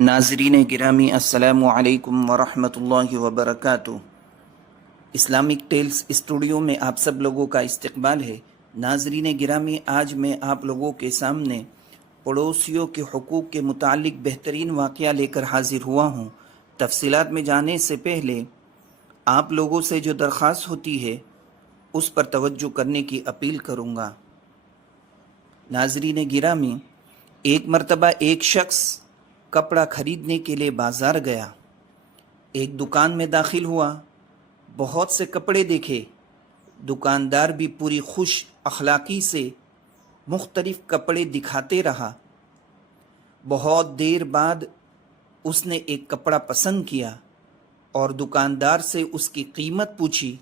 ناظرین گرامی السلام علیکم ورحمۃ اللہ وبرکاتہ۔ اسلامک ٹیلز اسٹوڈیو میں آپ سب لوگوں کا استقبال ہے۔ ناظرین گرامی، آج میں آپ لوگوں کے سامنے پڑوسیوں کے حقوق کے متعلق بہترین واقعہ لے کر حاضر ہوا ہوں۔ تفصیلات میں جانے سے پہلے آپ لوگوں سے جو درخواست ہوتی ہے اس پر توجہ کرنے کی اپیل کروں گا۔ ناظرین گرامی، ایک مرتبہ ایک شخص کپڑا خریدنے کے لیے بازار گیا۔ ایک دکان میں داخل ہوا، بہت سے کپڑے دیکھے۔ دکاندار بھی پوری خوش اخلاقی سے مختلف کپڑے دکھاتے رہا۔ بہت دیر بعد اس نے ایک کپڑا پسند کیا اور دکاندار سے اس کی قیمت پوچھی۔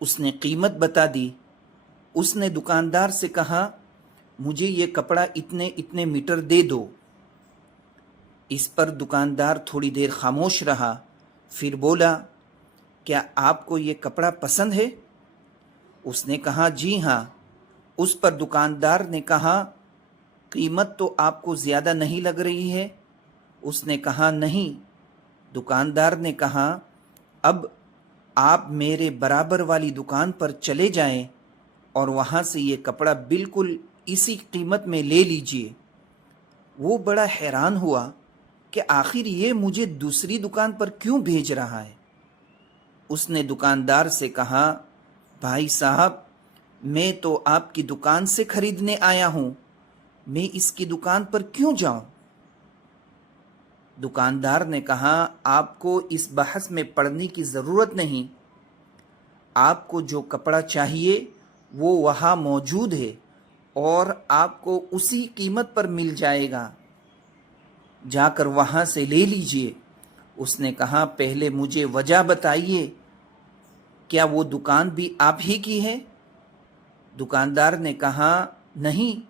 اس نے قیمت بتا دی۔ اس نے دکاندار سے کہا، مجھے یہ کپڑا اتنے میٹر دے دو۔ اس پر دکاندار تھوڑی دیر خاموش رہا، پھر بولا، کیا آپ کو یہ کپڑا پسند ہے؟ اس نے کہا، جی ہاں۔ اس پر دکاندار نے کہا، قیمت تو آپ کو زیادہ نہیں لگ رہی ہے؟ اس نے کہا، نہیں۔ دکاندار نے کہا، اب آپ میرے برابر والی دکان پر چلے جائیں اور وہاں سے یہ کپڑا بالکل اسی قیمت میں لے لیجئے۔ وہ بڑا حیران ہوا کہ آخر یہ مجھے دوسری دکان پر کیوں بھیج رہا ہے۔ اس نے دکاندار سے کہا، بھائی صاحب، میں تو آپ کی دکان سے خریدنے آیا ہوں، میں اس کی دکان پر کیوں جاؤں؟ دکاندار نے کہا، آپ کو اس بحث میں پڑنے کی ضرورت نہیں۔ آپ کو جو کپڑا چاہیے وہ وہاں موجود ہے اور آپ کو اسی قیمت پر مل جائے گا، جا کر وہاں سے لے لیجئے۔ اس نے کہا، پہلے مجھے وجہ بتائیے، کیا وہ دکان بھی آپ ہی کی ہے؟ دکاندار نے کہا، نہیں۔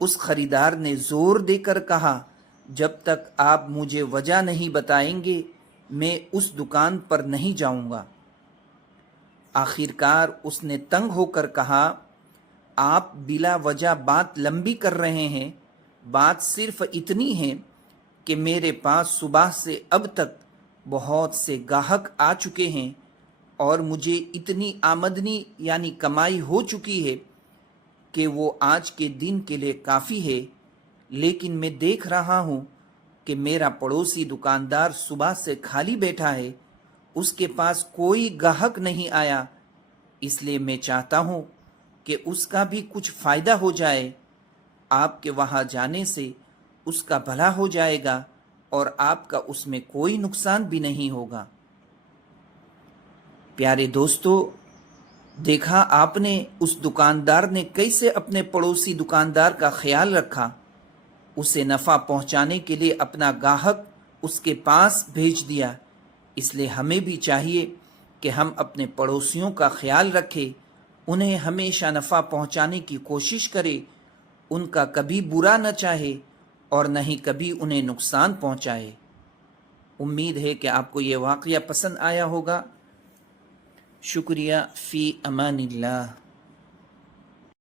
اس خریدار نے زور دے کر کہا، جب تک آپ مجھے وجہ نہیں بتائیں گے میں اس دکان پر نہیں جاؤں گا۔ آخرکار اس نے تنگ ہو کر کہا، آپ بلا وجہ بات لمبی کر رہے ہیں۔ بات صرف اتنی ہے کہ میرے پاس صبح سے اب تک بہت سے گاہک آ چکے ہیں اور مجھے اتنی آمدنی یعنی کمائی ہو چکی ہے کہ وہ آج کے دن کے لیے کافی ہے، لیکن میں دیکھ رہا ہوں کہ میرا پڑوسی دکاندار صبح سے خالی بیٹھا ہے، اس کے پاس کوئی گاہک نہیں آیا، اس لیے میں چاہتا ہوں کہ اس کا بھی کچھ فائدہ ہو جائے۔ آپ کے وہاں جانے سے اس کا بھلا ہو جائے گا اور آپ کا اس میں کوئی نقصان بھی نہیں ہوگا۔ پیارے دوستو، دیکھا آپ نے اس دکاندار نے کیسے اپنے پڑوسی دکاندار کا خیال رکھا، اسے نفع پہنچانے کے لیے اپنا گاہک اس کے پاس بھیج دیا۔ اس لیے ہمیں بھی چاہیے کہ ہم اپنے پڑوسیوں کا خیال رکھیں، انہیں ہمیشہ نفع پہنچانے کی کوشش کریں، ان کا کبھی برا نہ چاہے اور نہ ہی کبھی انہیں نقصان پہنچائے۔ امید ہے کہ آپ کو یہ واقعہ پسند آیا ہوگا۔ شکریہ، فی امان اللہ۔